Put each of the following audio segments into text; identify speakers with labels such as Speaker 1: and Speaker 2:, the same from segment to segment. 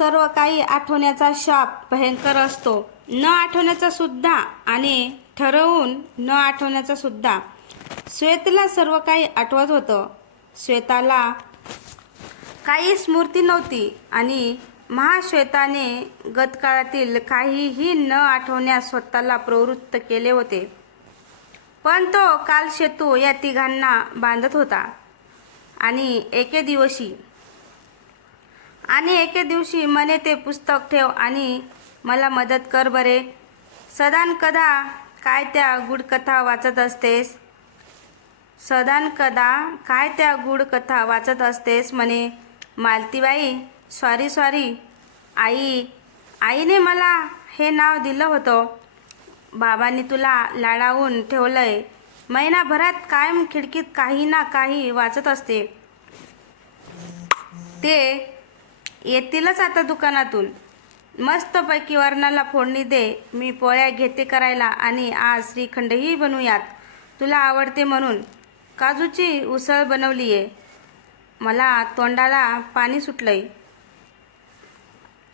Speaker 1: सर्व काही आठवण्याचा शाप भयंकर असतो. न आठवण्याचा सुद्धा आणि ठरवून न आठवण्याचा सुद्धा. श्वेतला सर्व काही आठवत होतं. श्वेताला काही स्मृती नव्हती आणि महाश्वेताने गतकाळातील काहीही न आठवण्यास स्वतःला प्रवृत्त केले होते. पण तो काल शेतू या तिघांना बांधत होता. आणि एके दिवशी आणि एके दिवशी मने ते पुस्तक ठेव आणि मला मदत कर बरे. सदान कदा काय त्या गुडकथा वाचत असतेस? सदान कदा काय त्या गुड कथा वाचत असतेस म्हणे? मालतीबाई सॉरी सॉरी आई आईने मला हे नाव दिलं होतं. बाबांनी तुला लाडावून ठेवलंय. महिनाभरात कायम खिडकीत काही ना काही वाचत असते. ते येतीलच आता दुकानातून. मस्तपैकी वर्णाला फोडणी दे मी पोळ्या घेते करायला आणि आज श्रीखंडही बनवूयात. तुला आवडते म्हणून. काजूची उसळ बनवली आहे मला तोंडाला पाणी सुटलंय.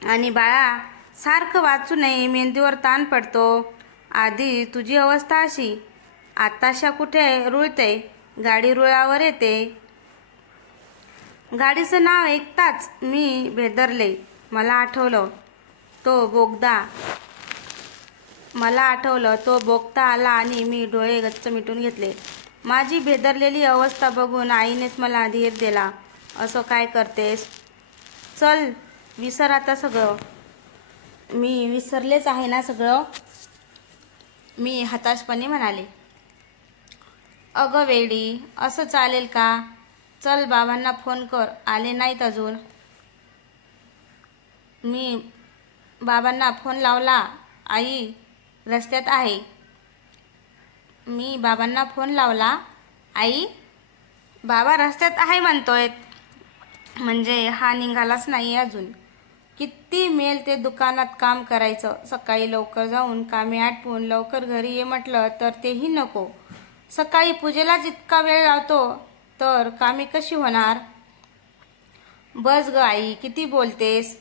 Speaker 1: आणि बाळा सारखं वाचू नये मेंदीवर ताण पडतो. आधी तुझी अवस्था अशी. आताशा कुठे रुळते? गाडी रुळावर येते. गाडीचं नाव ऐकताच मी भेदरले मला आठवलं तो बोगदा. मला आठवलं तो बोगता आला आणि मी डोळे गच्च मिटून घेतले. माझी भेदरलेली अवस्था बघून आईनेच मला धीर दिला. असं काय करतेस? चल विसर आता सगळं. मी विसरलेच आहे ना सगळं? मी हताशपणे म्हणाले. अगं वेडी असं चालेल का? चल बाबांना फोन कर. आले नाहीत अजून. मी बाबांना फोन लावला. आई रस्त्यात आहे. मी बाबांना फोन लावला. आई बाबा रस्त्यात आहे म्हणतोय. म्हणजे हा निघालाच नाही अजून. किती मेल ते दुकानात काम करायचं. सकाळी लवकर जाऊन कामे आटपून लवकर घरी ये म्हटलं तर तेही नको. सकाळी पूजेलाच इतका वेळ लावतो तर कामे कशी होणार? बस ग आई किती बोलतेस?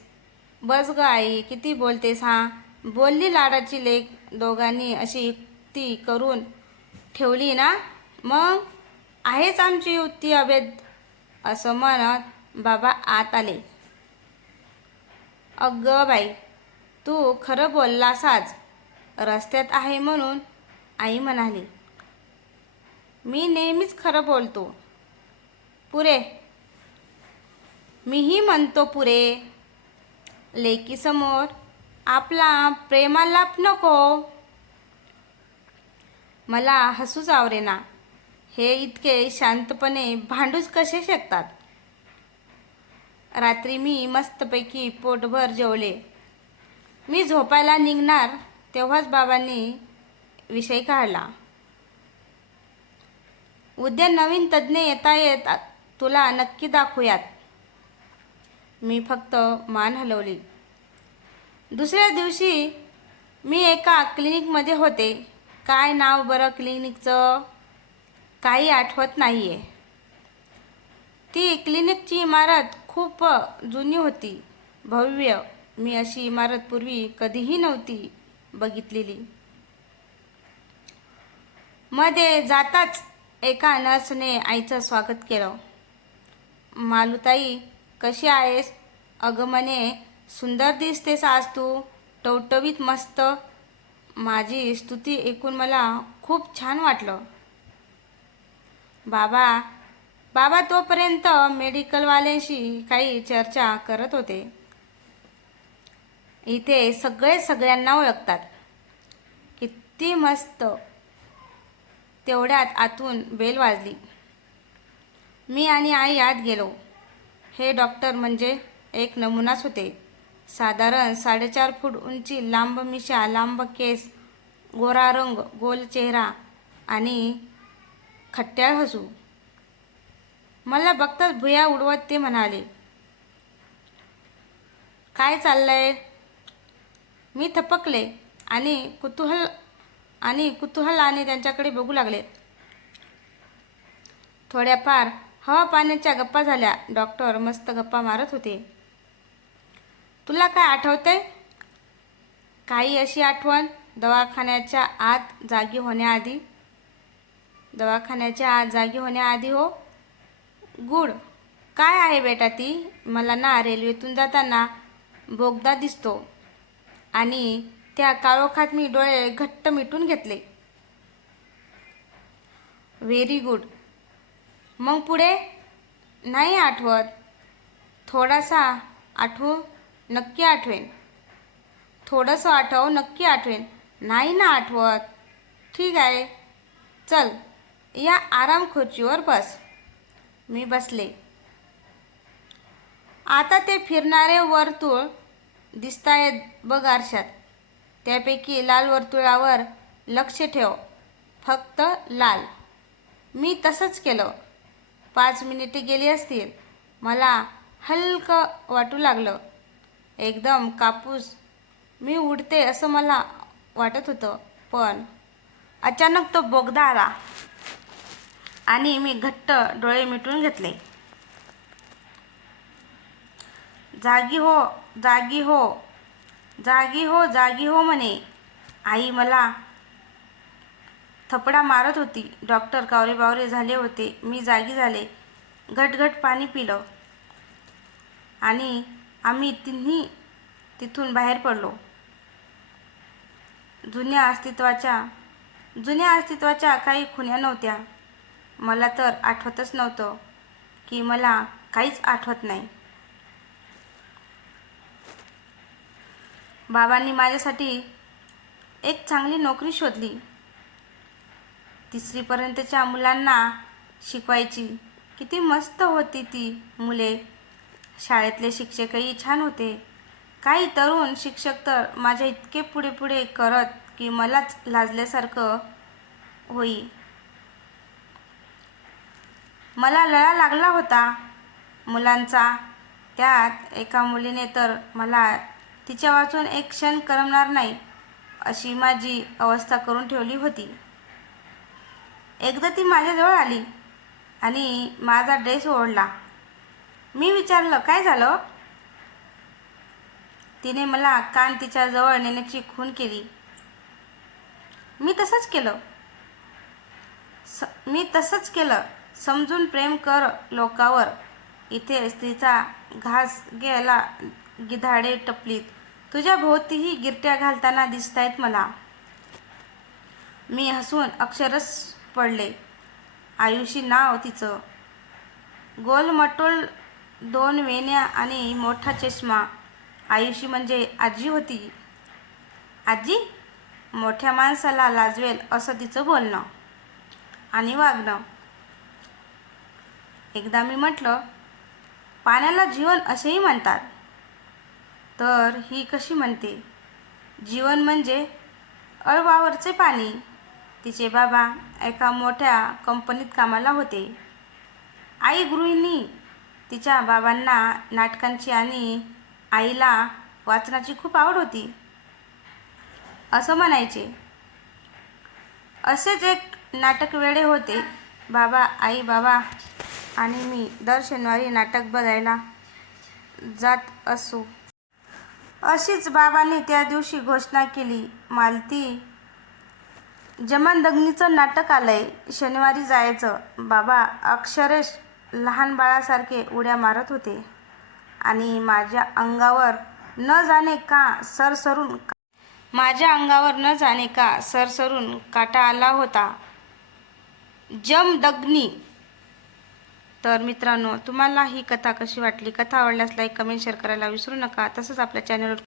Speaker 1: बस ग आई किती बोलतेस हां? बोलली लाडाची लेख दोघांनी अशी युक्ती करून ठेवली ना? मग? आहेच आमची युक्ती अभेद असं म्हणत बाबा आत आले. अगं बाई तू खरं बोललास आज रस्त्यात आहे म्हणून आई म्हणाली. मी नेहमीच खरं बोलतो. पुरे. मीही म्हणतो पुरे. लेकीसमोर आपला प्रेमालाप नको. मला हसूच आवरेना. हे इतके शांतपणे भांडूच कसे शकतात? रात्री मी मस्तपैकी पोटभर जेवले. मी झोपायला निघणार तेव्हाच बाबांनी विषय काढला. उद्या नवीन तज्ज्ञ येता येतात तुला नक्की दाखवूयात. मी फक्त मान हलवली. दुसऱ्या दिवशी मी एका क्लिनिकमध्ये होते. काय नाव बरं क्लिनिकचं? काही आठवत नाही आहे ती क्लिनिकची इमारत खूप जुनी होती. भव्य. मी अशी इमारत पूर्वी कधीही नव्हती बघितलेली. मध्ये जाताच एका नर्सने आईचं स्वागत केलं. मालुताई कशी आहेस? अगं म्हणे सुंदर दिसतेस आज तू. टवटवीत मस्त. माझी स्तुती ऐकून मला खूप छान वाटलं. बाबा बाबा तोपर्यंत मेडिकलवाल्यांशी काही चर्चा करत होते. इथे सगळे सगळ्यांना ओळखतात. किती मस्त. तेवढ्यात आतून बेल वाजली. मी आणि आई आत गेलो. हे डॉक्टर म्हणजे एक नमुनाच होते. साधारण साडेचार फूट उंची लांब मिशा लांब केस गोरा रंग गोल चेहरा आणि खट्ट्याळ हसू. मला बघताच भुया उडवत ते म्हणाले काय चाललंय? मी थपकले आणि कुतूहल आणि कुतूहलाने त्यांच्याकडे बघू लागले. थोड्याफार हवा पाण्याच्या गप्पा झाल्या. डॉक्टर मस्त गप्पा मारत होते. तुला काय आठवते काही अशी आठवण? दवाखान्याच्या आत जागी होण्याआधी? दवाखान्याच्या आत जागी होण्याआधी हो? गुड. काय आहे बेटा ती? मला ना रेल्वेतून जाताना बोगदा दिसतो. आणि त्या काळोखात मी डोळे घट्ट मिटून घेतले. Very good. मग पुढे? नाही आठवत. थोडासा आठवू नक्की आठवेन. थोडंसं आठव नक्की आठवेन. नाही ना आठवत. ठीक आहे. चल या आराम खुर्चीवर बस. मी बसले. आता ते फिरणारे वर्तुळ दिसतायत बघ आरशात. त्यापैकी लाल वर्तुळावर लक्ष ठेव. फक्त लाल. मी तसंच केलं. पाच मिनिटे गेली असतील मला हलकं वाटू लागलं. एकदम कापूस मी उडते असं मला वाटत होतं पण अचानक तो बोगदा आला आणि मी घट्ट डोळे मिटून घेतले. जागी हो जागी हो जागी हो जागी हो म्हणे. आई मला थपडा मारत होती. डॉक्टर कावरेबावरे झाले होते. मी जागी झाले. घटघट पाणी पिलं. आणि आम्ही तिन्ही तिथून बाहेर पडलो. जुन्या अस्तित्वाच्या जुन्या अस्तित्वाच्या काही खुन्या नव्हत्या. मला तर आठवतच नव्हतं की मला काहीच आठवत नाही. बाबांनी माझ्यासाठी एक चांगली नोकरी शोधली. तिसरीपर्यंतच्या मुलांना शिकवायची. किती मस्त होती ती मुले. शाळेतले शिक्षकही छान होते. काही तरुण शिक्षक तर माझ्या इतके पुढे पुढे करत की मलाच लाजल्यासारखं होई. मला लळा लागला होता मुलांचा. त्यात एका मुलीने तर मला तिच्या वाचून एक क्षण करमणार नाही अशी माझी अवस्था करून ठेवली होती. एकदा ती माझ्याजवळ आली आणि माझा ड्रेस ओढला. मी विचारलं काय झालं? तिने मला कान तिच्या जवळ नेण्याची खून केली. मी तसंच केलं. स मी तसंच केलं. समजून प्रेम कर लोकावर. इथे स्त्रीचा घास गेला गिधाडे टपलीत. तुझ्या भोवतीही गिरट्या घालताना दिसत आहेत मला. मी हसून अक्षरस पडले. आयुषी नाव तिचं. गोलमटोल दोन वेण्या आणि मोठा चष्मा. आयुषी म्हणजे आजी होती. आजी? मोठ्या माणसाला लाजवेल असं तिचं बोलणं. आणि वागणं. एकदा मी म्हटलं पाण्याला जीवन असेही म्हणतात. तर ही कशी म्हणते? जीवन म्हणजे अळवावरचे पाणी. तिचे बाबा एका मोठ्या कंपनीत कामाला होते. आई गृहिणी तिच्या बाबांना नाटकांची आणि आईला वाचनाची खूप आवड होती. असं म्हणायचे. असेच एक नाटक वेडे होते. बाबा आई बाबा आणि मी दर शनिवारी नाटक बघायला जात असू. अशीच बाबांनी त्या दिवशी घोषणा केली. मालती जमानदग्नीचं नाटक आलंय. शनिवारी जायचं. बाबा अक्षरेश लहान बाळासारखे उड्या मारत होते. आणि माझ्या अंगावर न जाणे का सरसरून माझ्या अंगावर न जाणे का सरसरून काटा आला होता. जमदग्नी तर मित्रांनो तुम्हाला ही कथा कशी वाटली? कथा आवडल्यास लाईक कमेंट शेअर करायला विसरू नका. तसंच आपल्या चॅनलवर